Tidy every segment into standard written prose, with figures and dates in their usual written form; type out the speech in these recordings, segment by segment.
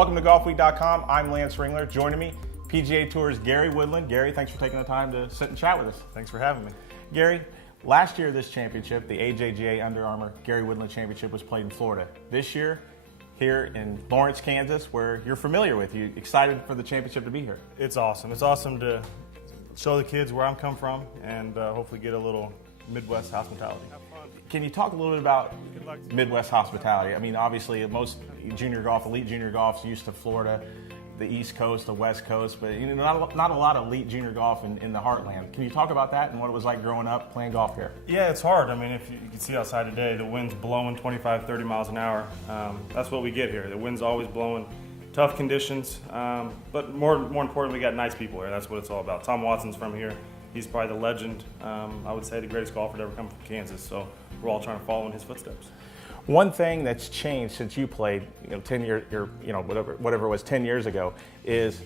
Welcome to Golfweek.com. I'm Lance Ringler. Joining me, PGA Tour's Gary Woodland. Gary, thanks for taking the time to sit and chat with us. Thanks for having me. Gary, last year this championship, the AJGA Under Armour Gary Woodland Championship, was played in Florida. This year, here in Lawrence, Kansas, where you're familiar with. You excited for the championship to be here? It's awesome. It's awesome to show the kids where I'm come from and hopefully get a little Midwest hospitality. Can you talk a little bit about Midwest hospitality? I mean, obviously, most junior golf, elite junior golf, is used to Florida, the East Coast, the West Coast, but not a lot of elite junior golf in the heartland. Can you talk about that and what it was like growing up playing golf here? Yeah, it's hard. I mean, if you can see outside today, the wind's blowing 25, 30 miles an hour. That's what we get here. The wind's always blowing. Tough conditions, but more importantly, we got nice people here. That's what it's all about. Tom Watson's from here. He's probably the legend. I would say the greatest golfer to ever come from Kansas. So we're all trying to follow in his footsteps. One thing that's changed since you played, 10 years, whatever it was 10 years ago, is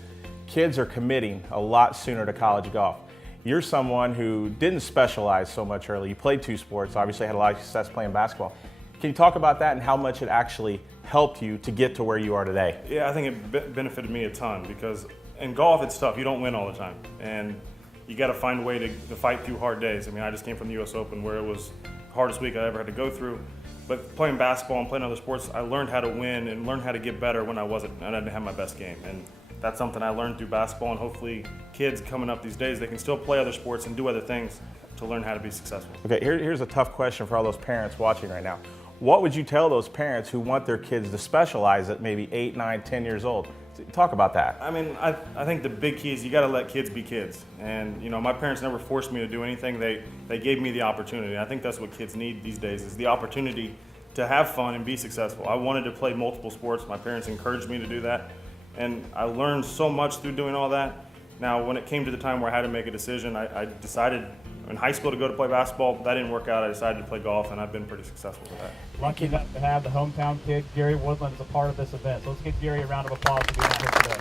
kids are committing a lot sooner to college golf. You're someone who didn't specialize so much early. You played two sports, obviously had a lot of success playing basketball. Can you talk about that and how much it actually helped you to get to where you are today? Yeah, I think it benefited me a ton because in golf it's tough. You don't win all the time, and you got to find a way to fight through hard days. I mean, I just came from the U.S. Open where it was the hardest week I ever had to go through. But playing basketball and playing other sports, I learned how to win and learned how to get better when I didn't have my best game. And that's something I learned through basketball, and hopefully kids coming up these days, they can still play other sports and do other things to learn how to be successful. Okay, here's a tough question for all those parents watching right now. What would you tell those parents who want their kids to specialize at maybe 8, 9, 10 years old? Talk about that. I mean, I think the big key is you got to let kids be kids. And, my parents never forced me to do anything. They gave me the opportunity. I think that's what kids need these days is the opportunity to have fun and be successful. I wanted to play multiple sports. My parents encouraged me to do that. And I learned so much through doing all that. Now, when it came to the time where I had to make a decision, I decided in high school to go to play basketball. That didn't work out. I decided to play golf, and I've been pretty successful with that. Lucky enough to have the hometown kid, Gary Woodland, as a part of this event. So let's give Gary a round of applause for being out here today.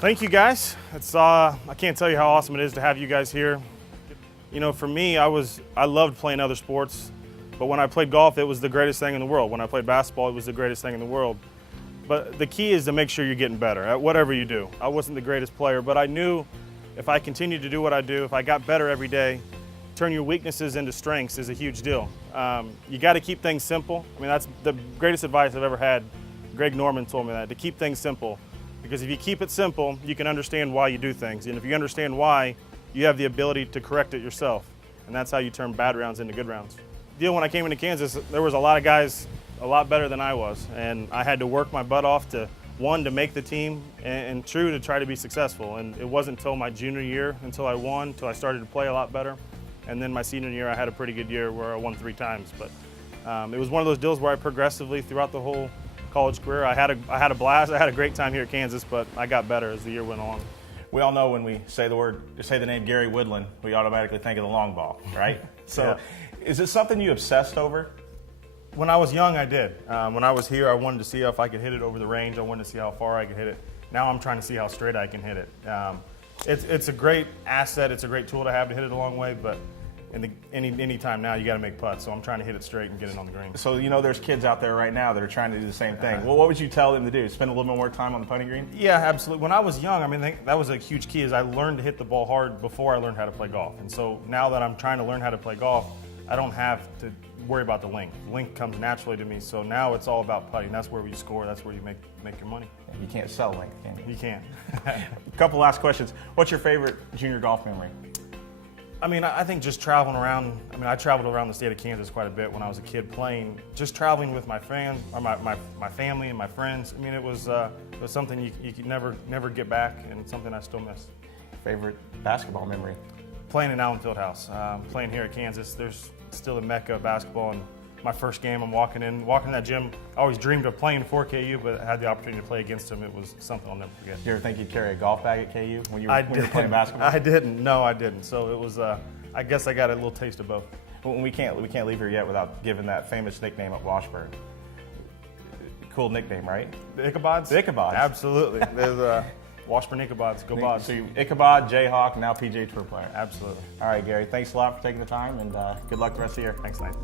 Thank you, guys. I can't tell you how awesome it is to have you guys here. For me, I loved playing other sports, but when I played golf, it was the greatest thing in the world. When I played basketball, it was the greatest thing in the world. But the key is to make sure you're getting better at whatever you do. I wasn't the greatest player, but I knew if I continued to do what I do, if I got better every day, turn your weaknesses into strengths is a huge deal. You got to keep things simple. I mean, that's the greatest advice I've ever had. Greg Norman told me that, to keep things simple. Because if you keep it simple, you can understand why you do things. And if you understand why, you have the ability to correct it yourself. And that's how you turn bad rounds into good rounds. When I came into Kansas, there was a lot of guys a lot better than I was. And I had to work my butt off to make the team, and two, to try to be successful. And it wasn't until my junior year until I won, until I started to play a lot better. And then my senior year, I had a pretty good year where I won 3 times. But it was one of those deals where I progressively throughout the whole college career. I had a blast. I had a great time here at Kansas, but I got better as the year went along. We all know when we say the name Gary Woodland, we automatically think of the long ball, right? So, Is it something you obsessed over? When I was young, I did. When I was here, I wanted to see if I could hit it over the range. I wanted to see how far I could hit it. Now I'm trying to see how straight I can hit it. It's a great asset. It's a great tool to have to hit it a long way, but any time now, you got to make putts. So I'm trying to hit it straight and get it on the green. So there's kids out there right now that are trying to do the same thing. Well, what would you tell them to do? Spend a little bit more time on the putting green? Yeah, absolutely. When I was young, I mean, that was a huge key. Is I learned to hit the ball hard before I learned how to play golf. And so now that I'm trying to learn how to play golf, I don't have to worry about the length. Length comes naturally to me. So now it's all about putting. That's where you score. That's where you make your money. You can't sell length, can you? You can't. A couple last questions. What's your favorite junior golf memory? I mean, I think just traveling around. I mean, I traveled around the state of Kansas quite a bit when I was a kid playing. Just traveling with my family and my friends. I mean, it was something you could never get back, and something I still miss. Favorite basketball memory? Playing in Allen Fieldhouse. Playing here at Kansas. There's still a mecca of basketball, and my first game, I'm walking in that gym. I always dreamed of playing for KU, but I had the opportunity to play against him. It was something I'll never forget. Did you ever think you'd carry a golf bag at KU when you were playing basketball? I didn't. No, I didn't. So it was. I guess I got a little taste of both. Well, we can't leave here yet without giving that famous nickname at Washburn. Cool nickname, right? The Ichabods? The Ichabods. Absolutely. There's Washburn Ichabods. Go Bods. So Ichabod, Jayhawk, now PGA Tour player. Absolutely. All right, Gary. Thanks a lot for taking the time, and good luck the rest of the year. Thanks, Lance.